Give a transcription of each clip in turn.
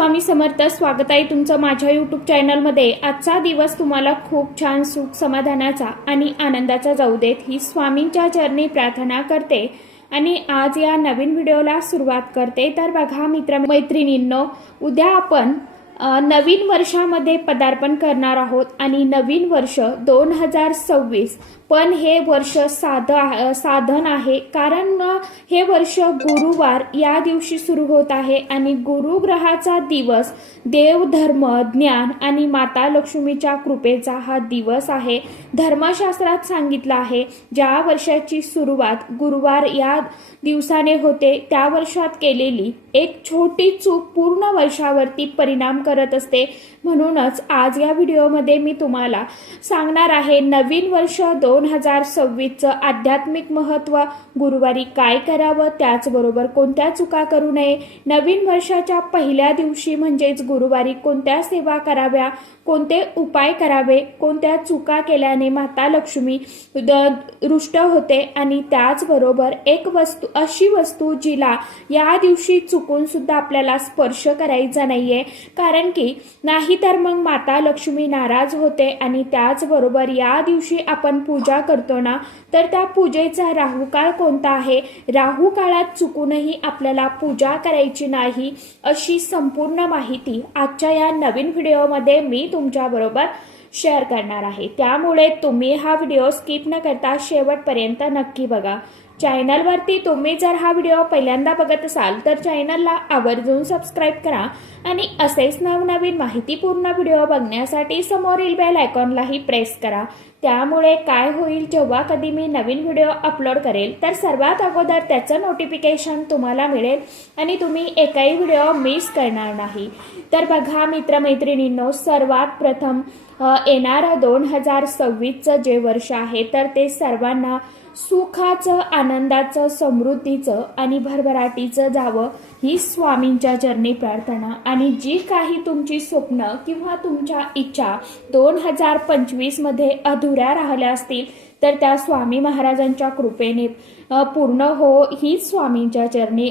स्वामी समर्थ. स्वागत आहे तुमचं माझ्या यूट्यूब चॅनलमध्ये. आजचा दिवस तुम्हाला खूप छान सुख समाधानाचा आणि आनंदाचा जाऊ देत ही स्वामींच्या चरणी प्रार्थना करते आणि आज या नवीन व्हिडिओला सुरुवात करते. तर बघा मित्रमैत्रिणींनो, उद्या आपण नवीन वर्षामध्ये पदार्पण करणार आहोत आणि नवीन वर्ष 2026. पण हे वर्ष साधन आहे, कारण हे वर्ष गुरुवार या दिवशी सुरू होत आहे आणि गुरुग्रहाचा दिवस देव, धर्म, ज्ञान आणि माता लक्ष्मीच्या कृपेचा हा दिवस आहे. धर्मशास्त्रात सांगितलं आहे, ज्या वर्षाची सुरुवात गुरुवार या दिवसाने होते त्या वर्षात केलेली एक छोटी चूक पूर्ण वर्षावरती परिणाम करत असते. म्हणूनच आज या व्हिडिओमध्ये मी तुम्हाला सांगणार आहे नवीन वर्ष 2026चं आध्यात्मिक महत्त्व, गुरुवारी काय करावं, त्याचबरोबर कोणत्या चुका करू नये, नवीन वर्षाच्या पहिल्या दिवशी म्हणजेच गुरुवारी कोणत्या सेवा कराव्या, कोणते उपाय करावे, कोणत्या चुका केल्याने माता लक्ष्मी रुष्ट होते आणि त्याचबरोबर एक वस्तू, अशी वस्तू जिला या दिवशी चुकून सुद्धा आपल्याला स्पर्श करायचा नाहीये, कारण की नाहीतर मग माता लक्ष्मी नाराज होते. आणि त्याचबरोबर या दिवशी आपण पूजा करतो ना, तर त्या पूजेचा राहुकाळ कोणता आहे, राहू काळात चुकूनही आपल्याला पूजा करायची नाही, अशी संपूर्ण माहिती आजच्या या नवीन व्हिडिओमध्ये मी तुमच्या बरोबर शेअर करणार आहे. त्यामुळे तुम्ही हा व्हिडिओ स्किप न करता शेवटपर्यंत नक्की बघा. चॅनलवरती तुम्ही जर हा व्हिडिओ पहिल्यांदा बघत असाल तर चॅनलला आवर्जून सबस्क्राईब करा आणि असेच नवनवीन माहितीपूर्ण व्हिडिओ बघण्यासाठी समोरील बेल आयकॉनलाही प्रेस करा. त्यामुळे काय होईल, जेव्हा कधी मी नवीन व्हिडिओ अपलोड करेल तर सर्वात अगोदर त्याचं नोटिफिकेशन तुम्हाला मिळेल आणि तुम्ही एकही व्हिडिओ मिस करणार नाही. तर बघा मित्रमैत्रिणींनो, सर्वात प्रथम येणारं 2026चं जे वर्ष आहे तर ते सर्वांना सुखाचं, आनंदाचं, समृद्धीचं आणि भरभराटीचं जावं ही स्वामींच्या चरणी प्रार्थना. आणि जी काही तुमची स्वप्न किंवा तुमच्या इच्छा 2025 मध्ये अधुऱ्या राहिल्या असतील तर त्या स्वामी महाराजांच्या कृपेने पूर्ण हो ही स्वामींच्या चरणी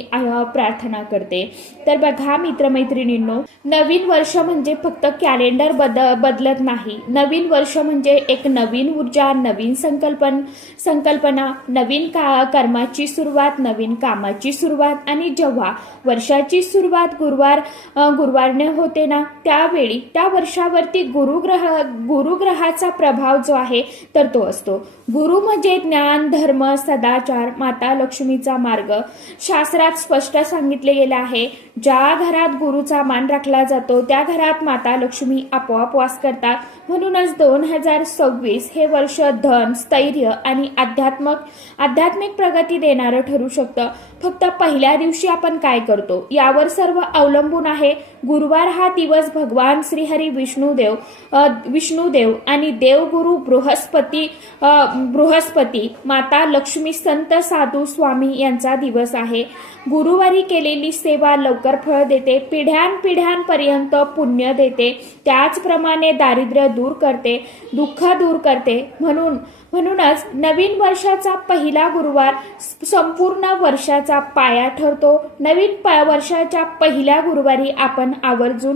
प्रार्थना करते. तर बघा मित्रमैत्रिणींनो, नवीन वर्ष म्हणजे फक्त कॅलेंडर बदलत नाही. नवीन वर्ष म्हणजे एक नवीन ऊर्जा, नवीन संकल्पना, नवीन कर्माची सुरुवात, नवीन कामाची सुरुवात. आणि जेव्हा वर्षाची सुरुवात गुरुवारने होते ना, त्यावेळी त्या वर्षावरती गुरुग्रहाचा प्रभाव जो आहे तर तो असतो. गुरु म्हणजे ज्ञान, धर्म, सदाचार, माता लक्ष्मीचा मार्ग. शास्त्रात स्पष्ट सांगितले गेले आहे, ज्या घरात गुरुचा मान राखला जातो त्या घरात माता लक्ष्मी आपोआप वास करतात. म्हणूनच 2026 हे वर्ष धन, स्थैर्य आणि आध्यात्मिक प्रगती देणारं ठरू शकतं. फक्त पहिल्या दिवशी आपण काय करतो यावर सर्व अवलंबून आहे. गुरुवार हा दिवस भगवान श्रीहरी विष्णुदेव आणि देवगुरु बृहस्पती, माता लक्ष्मी, संत, साधू, स्वामी यांचा दिवस आहे. गुरुवारी केलेली सेवा लवकर फळ देते, पिढ्यानपिढ्यांपर्यंत पुण्य देते. त्याचप्रमाणे दारिद्र्य दूर करते, दुःख दूर करते. म्हणूनच नवीन वर्षाचा पहिला गुरुवार संपूर्ण वर्षाचा पाया ठरतो. नवीन वर्षाच्या पहिल्या गुरुवारी आपण आवर्जून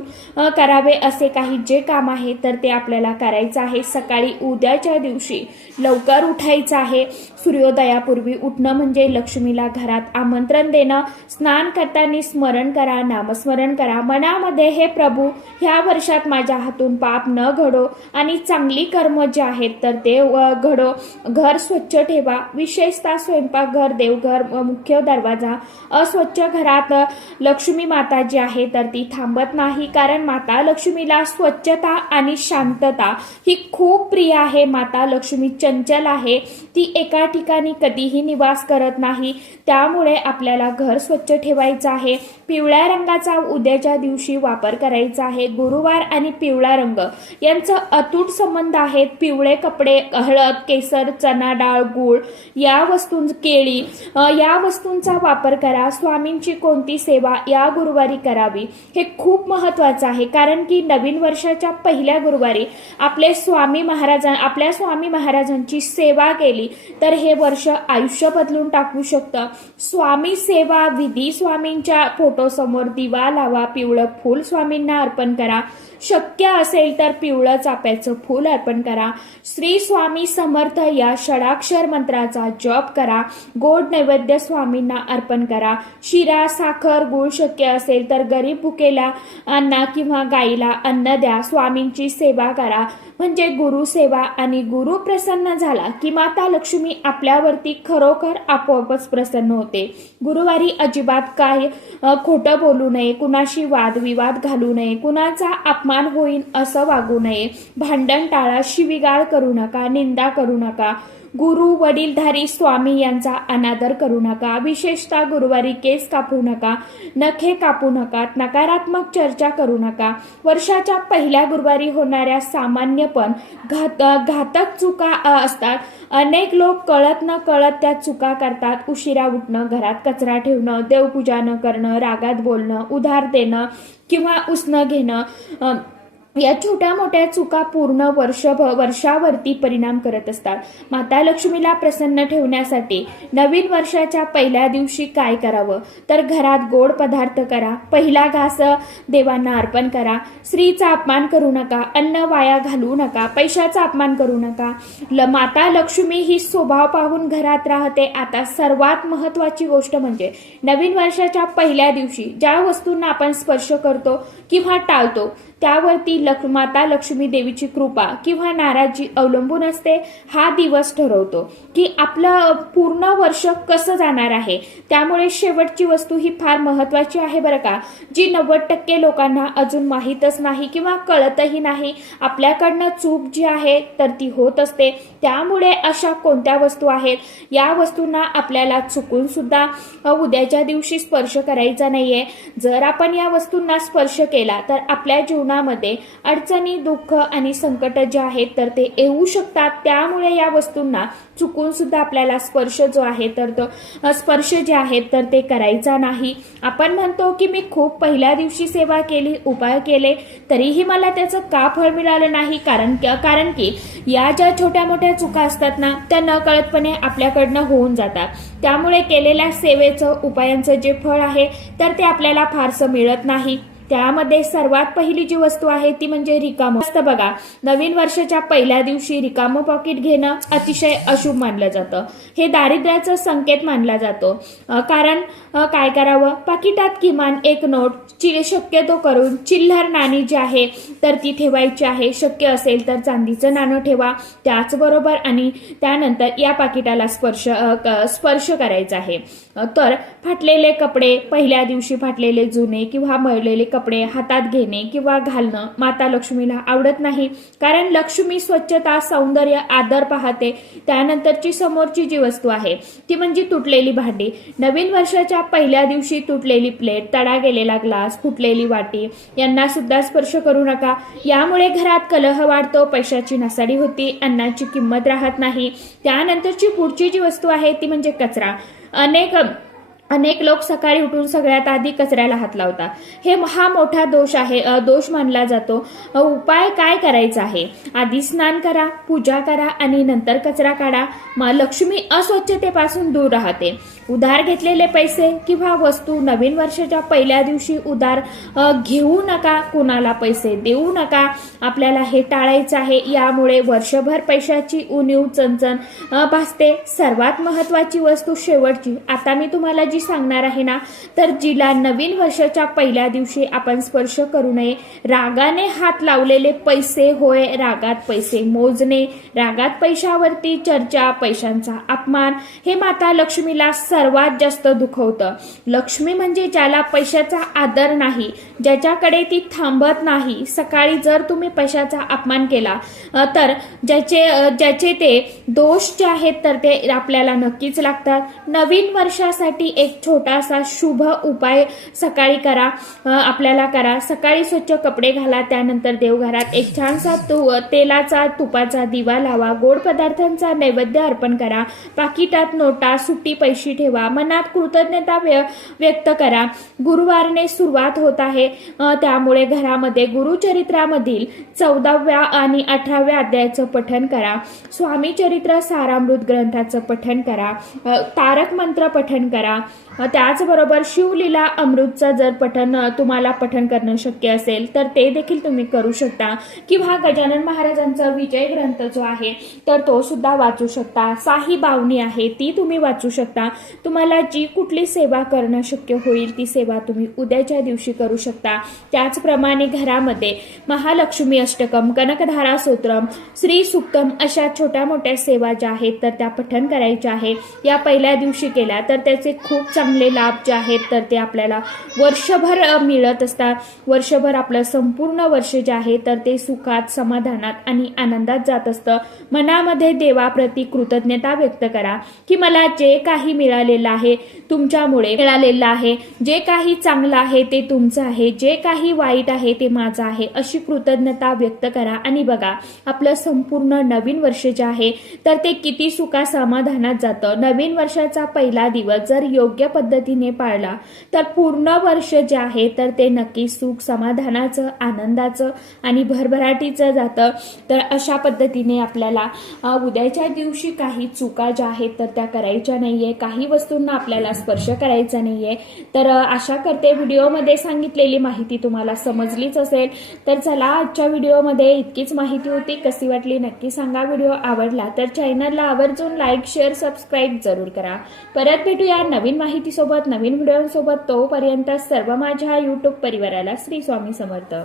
करावे असे काही जे काम आहे तर ते आपल्याला करायचं आहे. सकाळी उद्याच्या दिवशी लवकर उठायचं आहे. सूर्योदयापूर्वी उठणं म्हणजे लक्ष्मीला घरात आमंत्रण देणं. स्नान करताना स्मरण करा, नामस्मरण करा. मनामध्ये हे प्रभू, ह्या वर्षात माझ्या हातून पाप न घडो आणि चांगली कर्म जे आहेत तर ते घडो. घर स्वच्छ ठेवा, विशेषतः स्वयंपाकघर, देवघर, मुख्य दरवाजा. अस्वच्छ घरात लक्ष्मी माता जी आहे तर ती थांबत नाही, कारण माता लक्ष्मीला स्वच्छता आणि शांतता ही खूप प्रिय आहे. माता लक्ष्मी चंचल आहे, ती एका ठिकाणी कधीही निवास करत नाही. त्यामुळे आपल्याला घर स्वच्छ ठेवायचं आहे. पिवळ्या रंगाचा उद्याच्या दिवशी वापर करायचा आहे. गुरुवार आणि पिवळा रंग यांचा अतूट संबंध आहे. पिवळे कपडे, हळद, केसर, चना डाळ, गूळ या वस्तू, केळी या वस्तूंचा वापर करा. स्वामींची कोणती सेवा या गुरुवारी करावी हे खूप महत्वाचं आहे. कारण की नवीन वर्षाच्या पहिल्या गुरुवारी आपल्या स्वामी महाराजांची सेवा केली तर हे वर्ष आयुष्य बदलून टाकू शकतं. स्वामी सेवा विधी, स्वामींच्या फोटोसमोर दिवा लावा, पिवळं फूल स्वामींना अर्पण करा. शक्य असेल तर पिवळं चाफ्याचं फूल अर्पण करा. श्री स्वामी समर्थ या षडाक्षर मंत्राचा जप करा. गोड नैवेद्य स्वामींना अर्पण करा. शिरा, साखर, गूळ शक्य असेल तर गरीब भुकेला अन्न किंवा गाईला अन्न द्या. स्वामींची सेवा करा म्हणजे गुरु सेवा. आणि गुरु प्रसन्न झाला की माता लक्ष्मी आपल्यावरती खरोखर आपोआपच प्रसन्न होते. गुरुवारी अजिबात काय खोटं बोलू नये, कुणाशी वादविवाद घालू नये, कुणाचा अपमान होईल असं वागू नये, भांडण टाळा, शिवीगाळ करू नका, निंदा करू नका, गुरु वडीलधारी स्वामी यांचा अनादर करू नका. विशेषतः गुरुवारी केस कापू नका, नखे कापू नका, नकारात्मक चर्चा करू नका. वर्षाच्या पहिल्या गुरुवारी होणाऱ्या सामान्य पण घातक चुका असतात. अनेक लोक कळत न कळत त्या चुका करतात. उशिरा उठणं, घरात कचरा ठेवणं, देवपूजा न करणं, रागात बोलणं, उधार देणं किंवा उसनं घेणं या छोट्या मोठ्या चुका पूर्ण वर्षावरती परिणाम करत असतात. माता लक्ष्मीला प्रसन्न ठेवण्यासाठी नवीन वर्षाच्या पहिल्या दिवशी काय करावं तर घरात गोड पदार्थ करा. पहिला घास देवांना अर्पण करा. स्त्रीचा अपमान करू नका, अन्न वाया घालवू नका, पैशाचा अपमान करू नका. माता लक्ष्मी ही स्वभाव पाहून घरात राहते. आता सर्वात महत्वाची गोष्ट म्हणजे नवीन वर्षाच्या पहिल्या दिवशी ज्या वस्तूंना आपण स्पर्श करतो किंवा टाळतो त्यावरती माता लक्ष्मी देवीची कृपा किंवा नाराजी अवलंबून असते. हा दिवस ठरवतो की आपलं पूर्ण वर्ष कसं जाणार आहे. त्यामुळे शेवटची वस्तू ही फार महत्वाची आहे बरं का, जी 90% लोकांना अजून माहीतच नाही किंवा कळतही नाही. आपल्याकडनं चूक जी आहे तर ती होत असते. त्यामुळे अशा कोणत्या वस्तू आहेत या वस्तूंना आपल्याला चुकून सुद्धा उद्याच्या दिवशी स्पर्श करायचा नाहीये. जर आपण या वस्तूंना स्पर्श केला तर आपल्या जीवनामध्ये अडचणी, दुःख आणि संकट जे आहेत तर ते येऊ शकतात. त्यामुळे या वस्तूंना चुकून सुद्धा आपल्याला स्पर्श जो आहे तर तो स्पर्श जे आहेत तर ते करायचा नाही. आपण म्हणतो की मी खूप पहिल्या दिवशी सेवा केली, उपाय केले, तरीही मला त्याचं का फळ मिळालं नाही. कारण की या ज्या छोट्या मोठ्या चुका असतात ना त्या नकळतपणे आपल्याकडनं होऊन जातात. त्यामुळे केलेल्या सेवेचं, उपायांचं जे फळ आहे तर ते आपल्याला फारसं मिळत नाही. त्यामध्ये सर्वात पहिली जी वस्तू आहे ती म्हणजे रिकामं. बघा, नवीन वर्षाच्या पहिल्या दिवशी रिकामं पॉकेट घेणं अतिशय अशुभ मानलं जातं. हे दारिद्र्याचा संकेत मानला जातो. कारण काय करावं, पाकिटात किमान एक नोट शक्यतो करून चिल्लर नाणी जी आहे तर ती ठेवायची आहे. शक्य असेल तर चांदीचं नाणं ठेवा. त्याचबरोबर आणि त्यानंतर या पाकिटाला स्पर्श करायचा आहे. तर फाटलेले कपडे, पहिल्या दिवशी फाटलेले जुने किंवा मळलेले कपडे हातात घेणे किंवा घालणं माता लक्ष्मीला आवडत नाही. कारण लक्ष्मी स्वच्छता, सौंदर्य, आदर पाहते. त्यानंतरची समोरची जी वस्तू आहे ती म्हणजे तुटलेली भांडी. नवीन वर्षाच्या पहिल्या दिवशी तुटलेली प्लेट, तडा गेलेला ग्लास, फुटलेली वाटी यांना सुद्धा स्पर्श करू नका. यामुळे घरात कलह वाढतो, पैशाची नासाडी होती, अन्नाची किंमत राहत नाही. त्यानंतरची पुढची जी वस्तू आहे ती म्हणजे कचरा. अनेक लोक सकाळी उठून सगळ्यात आधी कचऱ्याला हात लावतात. हा मोठा दोष मानला जातो. उपाय काय करायचा आहे, आधी स्नान करा, पूजा करा आणि नंतर कचरा काढा. लक्ष्मी अस्वच्छतेपासून दूर राहते. उधार घेतलेले पैसे किंवा वस्तू नवीन वर्षाच्या पहिल्या दिवशी उधार घेऊ नका, कुणाला पैसे देऊ नका. आपल्याला हे टाळायचं आहे. यामुळे वर्षभर पैशाची उणीव, चणचण भासते. सर्वात महत्वाची वस्तू शेवटची आता मी तुम्हाला जी सांगणार आहे ना, तर जिला नवीन वर्षाच्या पहिल्या दिवशी आपण स्पर्श करू नये. रागाने हात लावलेले पैसे, होय, रागात पैसे मोजणे, रागात पैशावरती चर्चा, पैशांचा अपमान हे माता लक्ष्मीला सर्वात जास्त दुखवतं. लक्ष्मी म्हणजे ज्याला पैशाचा आदर नाही, ज्याच्याकडे ती थांबत नाही. सकाळी जर तुम्ही पैशाचा अपमान केला तर ज्याचे ते दोष जे आहेत तर ते आपल्याला नक्कीच लागतात. नवीन वर्षासाठी एक एक छोटासा शुभ उपाय सकाळी करा, आपल्याला करा. सकाळी स्वच्छ कपडे घाला, त्यानंतर देवघरात एक छानसा तेलाचा तुपाचा दिवा लावा, गोड पदार्थांचा नैवेद्य अर्पण करा, पाकिटात नोटा सुट्टी पैसे ठेवा, मनात कृतज्ञता व्यक्त करा. गुरुवारने सुरुवात होत आहे, त्यामुळे घरामध्ये गुरुचरित्रामधील 14व्या आणि 18व्या अध्यायाचं पठण करा. स्वामी चरित्र सारामृत ग्रंथाचं पठण करा, तारक मंत्र पठण करा. त्याचबरोबर शिवलीला अमृतचं जर तुम्हाला पठण करणं शक्य असेल तर ते देखील तुम्ही करू शकता, किंवा गजानन महाराजांचा विजय ग्रंथ जो आहे तर तो सुद्धा वाचू शकता. साही बावनी आहे ती तुम्ही वाचू शकता. तुम्हाला जी कुठली सेवा करणं शक्य होईल ती सेवा तुम्ही उद्याच्या दिवशी करू शकता. त्याचप्रमाणे घरामध्ये महालक्ष्मी अष्टकम, कनकधारा स्तोत्रम, श्री सुक्तम अशा छोट्या मोठ्या सेवा ज्या आहेत तर त्या पठण करायच्या आहे. या पहिल्या दिवशी केल्या तर त्याचे खूप चांगले लाभ जे आहेत तर ते आपल्याला वर्षभर मिळत असतात. वर्षभर आपलं संपूर्ण वर्ष जे आहे तर ते सुखात, समाधानात आणि आनंदात जात असतं. मनामध्ये देवाप्रती कृतज्ञता व्यक्त करा की मला जे काही मिळालेलं आहे तुमच्यामुळे मिळालेलं आहे, जे काही चांगलं आहे ते तुमचं आहे, जे काही वाईट आहे ते माझं आहे, अशी कृतज्ञता व्यक्त करा. आणि बघा आपलं संपूर्ण नवीन वर्ष जे आहे तर ते किती सुखा समाधानात जातं. नवीन वर्षाचा पहिला दिवस जर योग्य पद्धतीने पाळला तर पूर्ण वर्ष जे आहे तर ते नक्की सुख समाधानाचं, आनंदाचं आणि भरभराटीचं जातं. तर अशा पद्धतीने आपल्याला उद्याच्या दिवशी काही चुका ज्या आहेत तर त्या करायच्या नाहीये, काही वस्तूंना आपल्याला स्पर्श करायचा नाहीये. तर आशा करते व्हिडिओमध्ये सांगितलेली माहिती तुम्हाला समजलीच असेल. तर चला आजच्या व्हिडिओमध्ये इतकीच माहिती होती. कशी वाटली नक्की सांगा. व्हिडिओ आवडला तर चॅनलला आवर्जून लाईक, शेअर, सबस्क्राईब जरूर करा. परत भेटूया नवीन माहितीसोबत, नवीन व्हिडिओसोबत. तोपर्यंत सर्व माझ्या यूट्यूब परिवाराला श्री स्वामी समर्थ.